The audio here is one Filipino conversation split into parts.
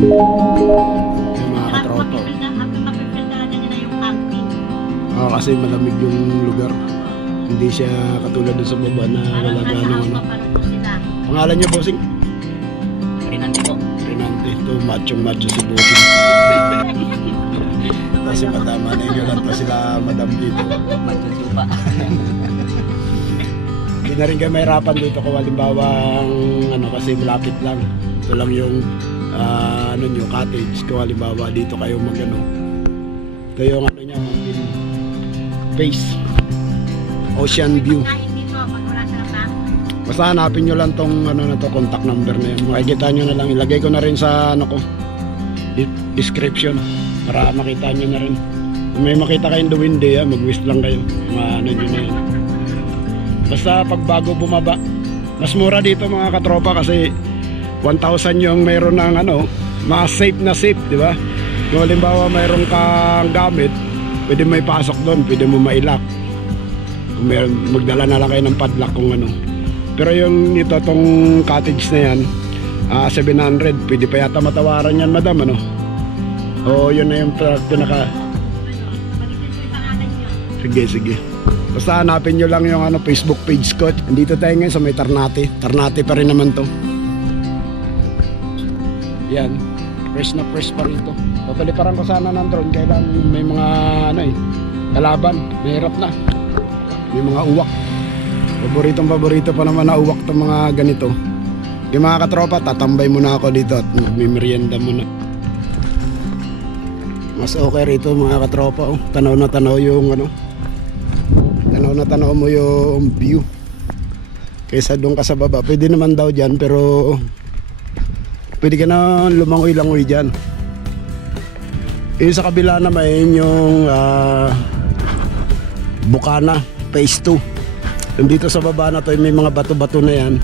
Yung mga katropa. Kasi malamig yung lugar. Hindi siya katulad dun sa baba na wala gano'ng ano. Pangalan niyo, bossing? Rinante po. Rinante. Ito, macho si bossing. Kasi madama na yun lang sila madam dito. Macho supa. Hindi na rin kayo mahirapan dito kung halimbawa ano, kasi malapit lang. Ito lang yung ano nyo, cottage. Kung halimbawa dito kayo mag-ano. Ito yung ano niya, face ocean view. Basta hanapin nyo lang tong ano na to, contact number na yan. Makikita nyo na lang, ilagay ko na rin sa ano ko, description para makita nyo na rin. Kung may makita kayong duwinde, mag-wish lang kayo, ano nyo na yun. Basta pag bago bumaba, mas mura dito mga katropa kasi 1,000 yung mayroon ng ano, mas safe na safe, di ba? Kung halimbawa mayroon kang gamit, pwede may pasok doon, pwede mo mailak. Kung may, magdala na lang kayo ng padlock kung ano. Pero yung ito, tong cottage na yan, 700, pwede pa yata matawaran yan, madam, ano? O yun na yung pinaka... Sige. Basta hanapin nyo lang yung ano, Facebook page ko. Andito tayo ngayon sa may Ternate. Ternate pa rin naman to. Yan. Fresh na fresh pa rito. Papaliparan ko sana ng drone. Kailan may mga ano kalaban. Mahirap na. May mga uwak. Paborito pa naman na uwak itong mga ganito. Yung mga katropa, tatambay muna ako dito at magmimerienda muna. Mas okay rito mga katropa. Tanaw na tanaw yung ano. Tanaw na tanaw mo yung view. Kaysa doon ka sa baba. Pwede naman daw dyan pero pwede ka na lumangoy-langoy dyan. Yung sa kabila naman yung Bukana Phase 2. Yung dito sa baba na to may mga bato-bato na yan.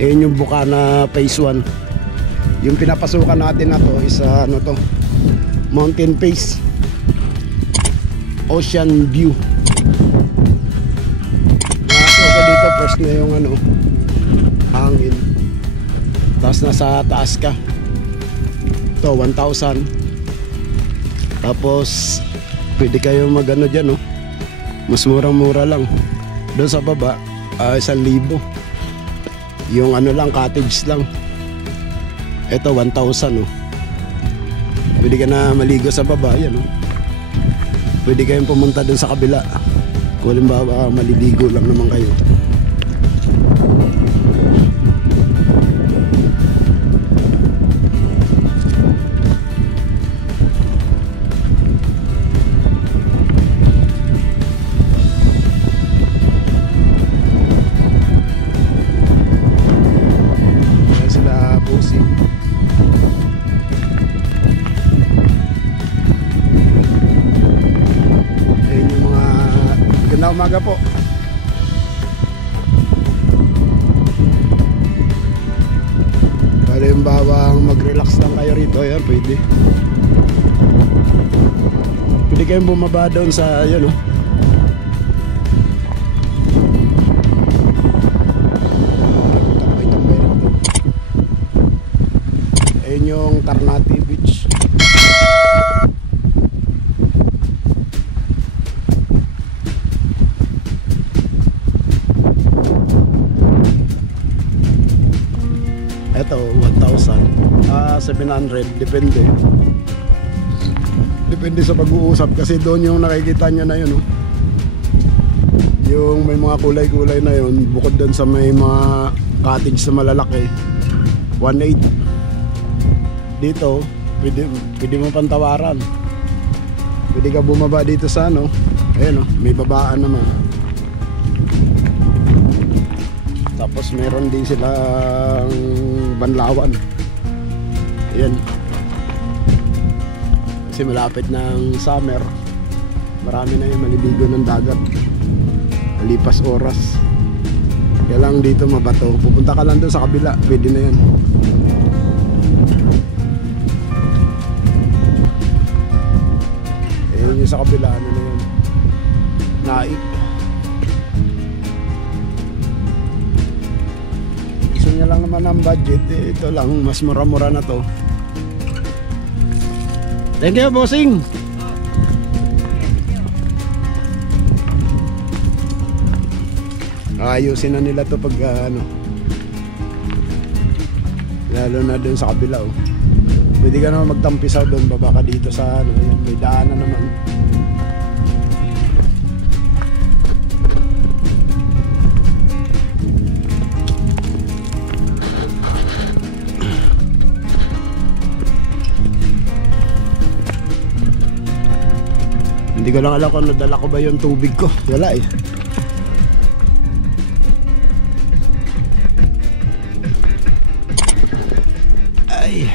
Yung Bukana Phase 1. Yung pinapasukan natin na to is ano to, Mountain Phase Ocean View. So dito first na yung ano, hangin. Tapos nasa taas ka. Ito 1,000. Tapos pwede kayo magano dyan, no? Mas mura-mura lang. Doon sa baba 1,000. Yung ano lang, cottage lang. Ito 1,000, no? Pwede ka na maligo sa baba, yan, no? Pwede kayong pumunta doon sa kabila. Kung halimbawa maliligo lang naman kayo. Umaga po. Kaya yung bawang mag-relax lang kayo rito, yan pwede. Pwede kayong bumaba doon sa yan, no? Tambay-tambay rito. Ayun yung Ternate Beach. Ito 1,000, 700, depende sa pag-uusap kasi doon yung nakikita nyo na yun, no? Yung may mga kulay-kulay na yun, bukod doon sa may mga cottage na malalaki 1,800. Dito pwede mo pantawaran, pwede ka bumaba dito sa ano, ayun, no? May babaan naman. Tapos meron din silang banlawan. Ayan. Kasi malapit ng summer, marami na yung maliligo ng dagat. Malipas oras. Kaya lang dito mabato. Pupunta ka lang doon sa kabila, pwede na yan. Ayun yung sa kabila, ano na yan, Naik. Nyo lang naman ang budget, ito lang, mas mura-mura na to. Thank you, bossing. Ayusin na nila to pag ano. Lalo na dun sa kabila oh. Pwede ka naman magtampisaw doon, baba ka dito sa ano, may daanan naman. Hindi ko lang alam kung nadala ko ba yung tubig ko. Wala eh. Ay.